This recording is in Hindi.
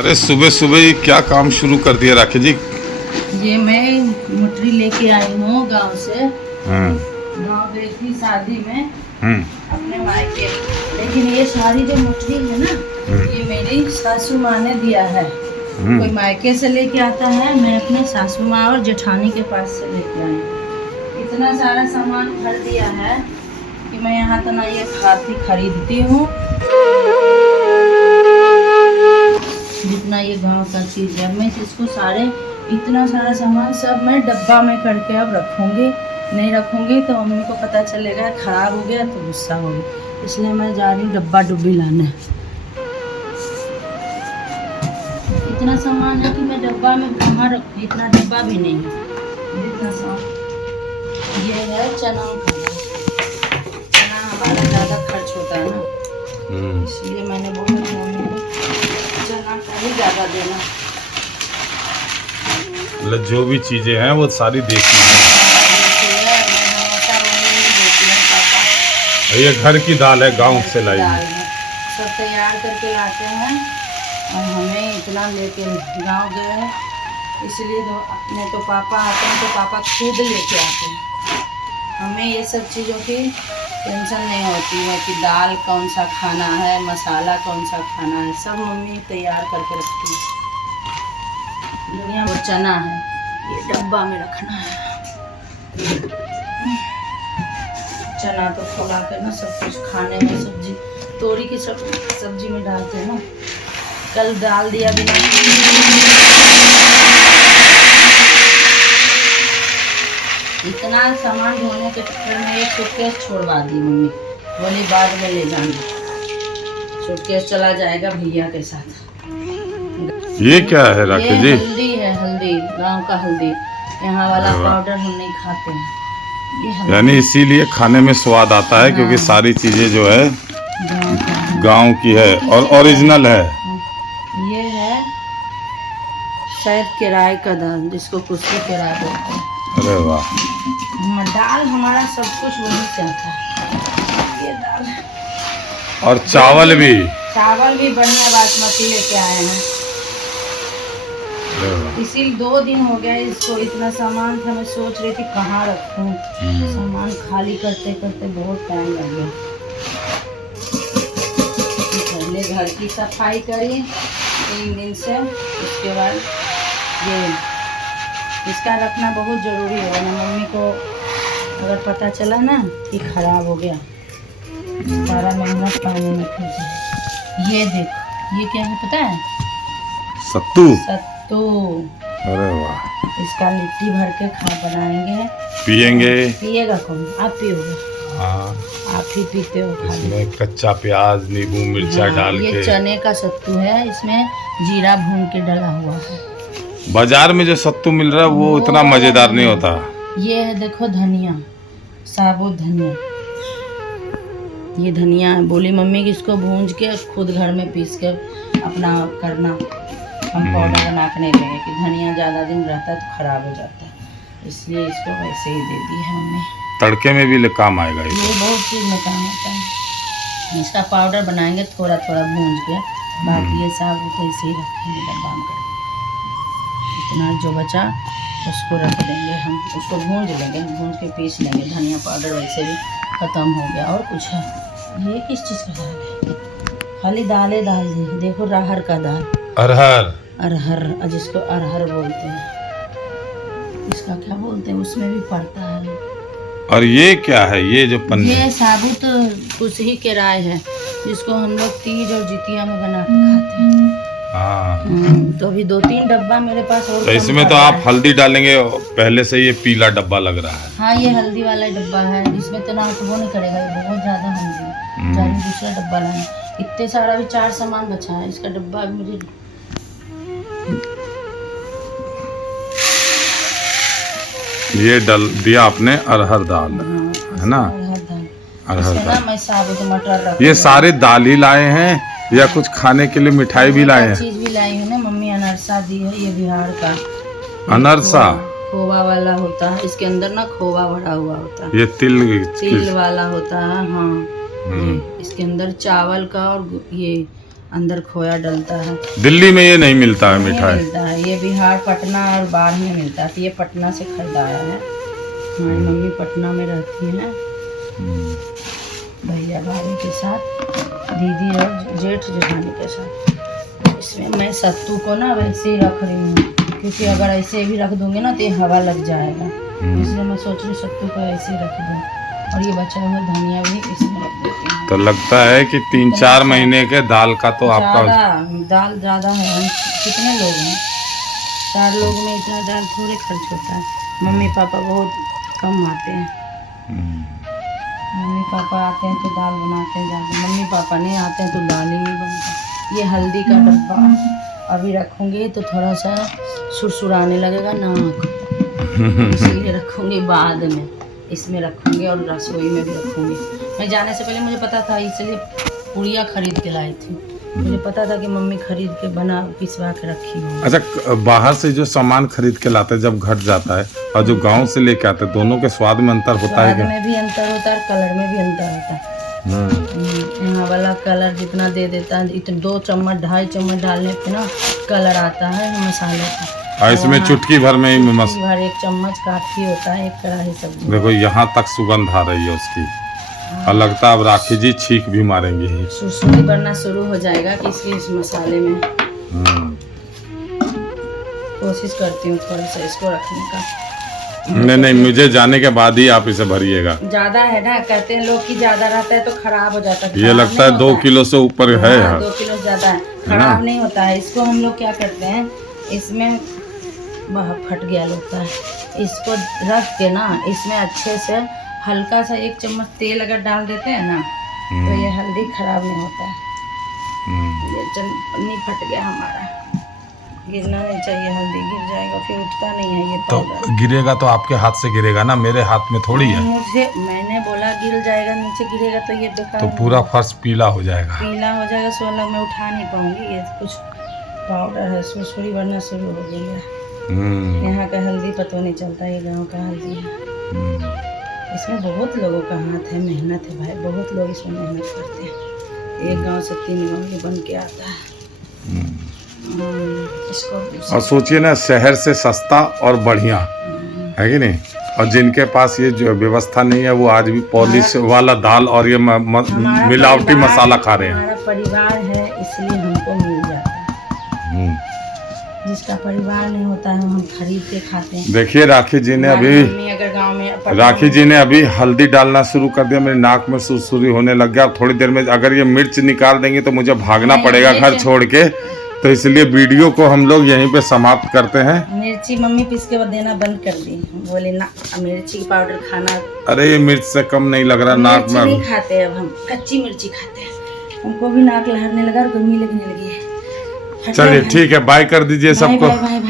अरे सुबह सुबह ये क्या काम शुरू कर दिया राखी जी? ये मैं मटरी लेके आई हूँ गांव से। गांव गई थी शादी में अपने मायके। लेकिन ये सारी जो मटरी है ना, ये मेरी सासू माँ ने दिया है। कोई मायके से लेके आता है, मैं अपने सासू माँ और जेठानी के पास से लेके आई। इतना सारा सामान भर दिया है कि मैं यहाँ तो ना ये खाती खरीदती हूँ, जितना ये गांव का चीज़ है। मैं इसको सारे इतना सारा सामान सब मैं डब्बा में करके अब रखूँगी। नहीं रखूँगी तो मम्मी को पता चलेगा ख़राब हो गया तो गुस्सा होगी, इसलिए मैं जा रही हूँ डब्बा डुब्बी लाने। इतना सामान है कि मैं डब्बा में कहाँ रखूँ, इतना डब्बा भी नहीं है इतना सामान। ये है चना का, चना हमारा ज़्यादा खर्च होता है ना, इसलिए मैंने बोला मम्मी को चना का ही ज़्यादा देना। मतलब जो भी चीजें हैं वो सारी देखी हैं। ये घर की दाल है, गांव से लाई है। सब तैयार करके लाते हैं और हमें इतना लेके गांव गए हैं, इसलिए तो अपने तो पापा आते हैं तो पापा खुद लेके आते हैं। हमें ये सब चीज़ों की टेंशन नहीं होती है कि दाल कौन सा खाना है, मसाला कौन सा खाना है, सब मम्मी तैयार करके रखती है। दुनिया वो चना है, ये डब्बा में रखना है। चना तो फुला के ना सब कुछ खाने में, सब्जी तोरी की सब्जी में डालते हैं ना। कल डाल दिया भी नहीं। इतना सामान ढोने के चक्कर में एक सूटकेस छोड़वा दी मम्मी, बोली बाद में ले जाना। सूटकेस चला जाएगा भैया के साथ। ये क्या है राखी जी? हल्दी है, हल्दी गांव का हल्दी। यहाँ वाला पाउडर हम नहीं खाते हैं। यानी इसीलिए खाने में स्वाद आता है, क्योंकि सारी चीजें जो है गांव की है और ओरिजिनल है। ये है शायद किराए का दाल, जिसको कुश्ती किराए बोलते हैं। अरे वाह। दाल हमारा सब कुछ वहीं से आता है। ये दाल है और चावल भी बढ़िया बासमती लेके आए हैं। इसीलिए 2 दिन हो गया इसको, इतना सामान था। मैं सोच रही थी कहाँ रखूं, सामान खाली करते करते बहुत टाइम लग गया। पहले घर की सफाई करी 3 दिन से, उसके बाद ये इसका रखना बहुत ज़रूरी है ना। मम्मी को अगर पता चला ना कि ख़राब हो गया, सारा मेहनत पानी में फिर जाए। ये देखो, ये क्या है पता है? सत्तू। अरे वाह। इसका लिट्टी भर के बनाएंगे, पिएंगे। पिएगा कौन? आप पियोगे? हाँ, आप ही पीते हो। इसमें कच्चा प्याज, नींबू, मिर्चा डाल के। ये चने का सत्तू है, इसमें जीरा भून के डाला हुआ है। बाजार में जो सत्तू मिल रहा है वो इतना मजेदार नहीं होता। ये है देखो धनिया, साबुत धनिया। ये धनिया है, बोली मम्मी कि इसको भूंज के खुद घर में पीस के अपना करना। हम पाउडर बना के नहीं देंगे कि धनिया ज़्यादा दिन रहता है तो ख़राब हो जाता है, इसलिए इसको वैसे ही दे दी है मम्मी। तड़के में भी काम आएगा ये बहुत चीज़ में काम आता है। इसका पाउडर बनाएंगे थोड़ा थोड़ा भूंज के, बाकी ये साबुत ऐसे ही रखेंगे डब्बा में करके। इतना जो बचा उसको रख देंगे, हम उसको भूंज लेंगे, भूंज के पीस लेंगे। धनिया पाउडर वैसे भी ख़त्म हो गया। और कुछ है? ये किस चीज़ का दाल है? खाली दाल दी। देखो राहर का दाल, अरहर जिसको अरहर बोलते हैं। इसका क्या बोलते हैं, उसमें भी पड़ता है। और ये क्या है? ये जो पन्नी, ये साबुत कुसही केराय है, जिसको हम लोग तीज और जितिया में बना के खाते हैं। हाँ। तो अभी 2-3 डब्बा मेरे पास और। तो इसमें तो आप हल्दी डालेंगे पहले से, ये पीला डब्बा लग रहा है। हाँ, ये हल्दी वाला डब्बा है, इसमें तो ना वो नहीं करेगा, ये बहुत ज़्यादा हल्दी। चाहिए दूसरा डब्बा लाना। इतने सारा भी 4 सामान बचा है, इसका डब्बा भी मुझे। ये डाल दिया आपने अरहर दाल, है ना? अरहर दाल। मैं साबुत मटर ये सारे दाल ही लाए हैं या कुछ खाने के लिए मिठाई भी लाए हैं? चीज भी लाई हूँ ना मम्मी। अनरसा दी है, ये बिहार का अनरसा। खोवा वाला होता है, इसके अंदर ना खोवा भरा हुआ होता है। ये तिल वाला होता है। हाँ, इसके अंदर चावल का और ये अंदर खोया डलता है। दिल्ली में ये नहीं मिलता है ये मिठाई। मिलता है, ये बिहार पटना और बाढ़ में मिलता है। तो ये पटना से खरीदाया है। हमारी मम्मी पटना में रहती है, भैया भाभी के साथ, दीदी और जेठ जेठानी के साथ। इसमें मैं सत्तू को ना वैसे ही रख रही हूँ, क्योंकि अगर ऐसे भी रख दूंगी ना तो ये हवा लग जाएगा, इसलिए मैं सोच रही हूँ सत्तू को ऐसे ही रख दूँ। और ये बचा हुआ धनिया भी इसमें रख देती हूँ। तो लगता है कि 3-4 महीने के दाल का तो आपका दाल ज़्यादा है। हम कितने लोग हैं, 4 लोग में इतना दाल थोड़े खर्च होता है। मम्मी पापा बहुत कम आते हैं। मम्मी पापा आते हैं तो दाल बनाते हैं ज़्यादा, मम्मी पापा नहीं आते हैं तो दाल ही नहीं बनता। ये हल्दी का डब्बा अभी रखूँगी तो थोड़ा सा सुरसुराने लगेगा नाक, इसलिए रखूँगी बाद में। इसमें रखूँगी और रसोई में भी रखूँगी। मैं जाने से पहले मुझे पता था, इसलिए पुड़िया खरीद के लाई थी। मुझे पता था कि मम्मी खरीद के बना पिसवा के रखी हुई। अच्छा, बाहर से जो सामान खरीद के लाते हैं जब घट जाता है, और जो गांव से लेके आते हैं, दोनों के स्वाद में अंतर होता है स्वाद क्या? में भी अंतर होता है, कलर में भी अंतर होता है। यहाँ वाला कलर जितना दे देता है, इतने 2 चम्मच 2.5 चम्मच डालने पे ना कलर आता है मसाले का। और इसमें चुटकी भर में ही भर 1 चम्मच काफी होता है, 1 कढ़ाई सब्जी। देखो यहाँ तक सुगंध आ रही है उसकी, और लगता है अब राखी जी छींक भी मारेंगे ही। सुरसुरी बनना शुरू हो जाएगा कि इसलिए इस मसाले में कोशिश करती हूँ थोड़ा सा इसको रखने का। नहीं, मुझे जाने के बाद ही आप इसे भरिएगा। ज्यादा है ना, कहते हैं लोग कि ज्यादा रहता है तो खराब हो जाता है। ये लगता है 2 किलो से ऊपर है। 2 किलो ज्यादा है, खराब नहीं होता है। इसको हम लोग क्या करते हैं, इसमें फट गया लगता है, इसको रख के ना इसमें अच्छे से हल्का सा 1 चम्मच तेल अगर डाल देते हैं ना तो ये हल्दी खराब नहीं होता है। ये पन्नी फट गया हमारा, गिरना नहीं चाहिए, हल्दी गिर जाएगा फिर उठता नहीं है ये तो पाउडर। गिरेगा तो आपके हाथ से गिरेगा ना, मेरे हाथ में थोड़ी है। मैंने बोला गिर जाएगा, नीचे गिरेगा तो ये बेकार, तो पूरा फर्श पीला हो जाएगा। पीला हो जाएगा, सो अलग मैं उठा नहीं पाऊंगी। ये कुछ पाउडर है, सुरसुरी बनना शुरू हो गई है। यहाँ का हल्दी पता नहीं चलता, ये गाँव का हल्दी है। इसमें बहुत लोगों का हाथ है, मेहनत है भाई, बहुत लोग इसमें मेहनत करते हैं। 1 गांव से 3 गांव ये बन के आता है। इसको और सोचिए ना, शहर से सस्ता और बढ़िया है कि नहीं, और जिनके पास ये जो व्यवस्था नहीं है वो आज भी पॉलिश वाला दाल और ये मिलावटी मसाला खा रहे हैं। हमारा परिवार है इसलिए हमको मिल जाता है, जिसका परिवार नहीं होता है हम खरीद के खाते हैं। देखिए राखी जी ने अगर गांव में राखी जी ने अभी हल्दी डालना शुरू कर दिया, मेरे नाक में सुरसुरी होने लग गया। थोड़ी देर में अगर ये मिर्च निकाल देंगे तो मुझे भागना पड़ेगा घर छोड़ के, तो इसलिए वीडियो को हम लोग यहीं पे समाप्त करते हैं। मिर्ची मम्मी पीस के देना बंद कर दी, बोले ना मिर्ची पाउडर खाना। अरे ये मिर्च से कम नहीं लग रहा नाक में। नहीं खाते अब हम, कच्ची मिर्ची खाते हैं। हमको भी नाक लहरने लगा और गर्मी लगने लगी है। चलिए ठीक है, बाय कर दीजिए सबको। Bye bye.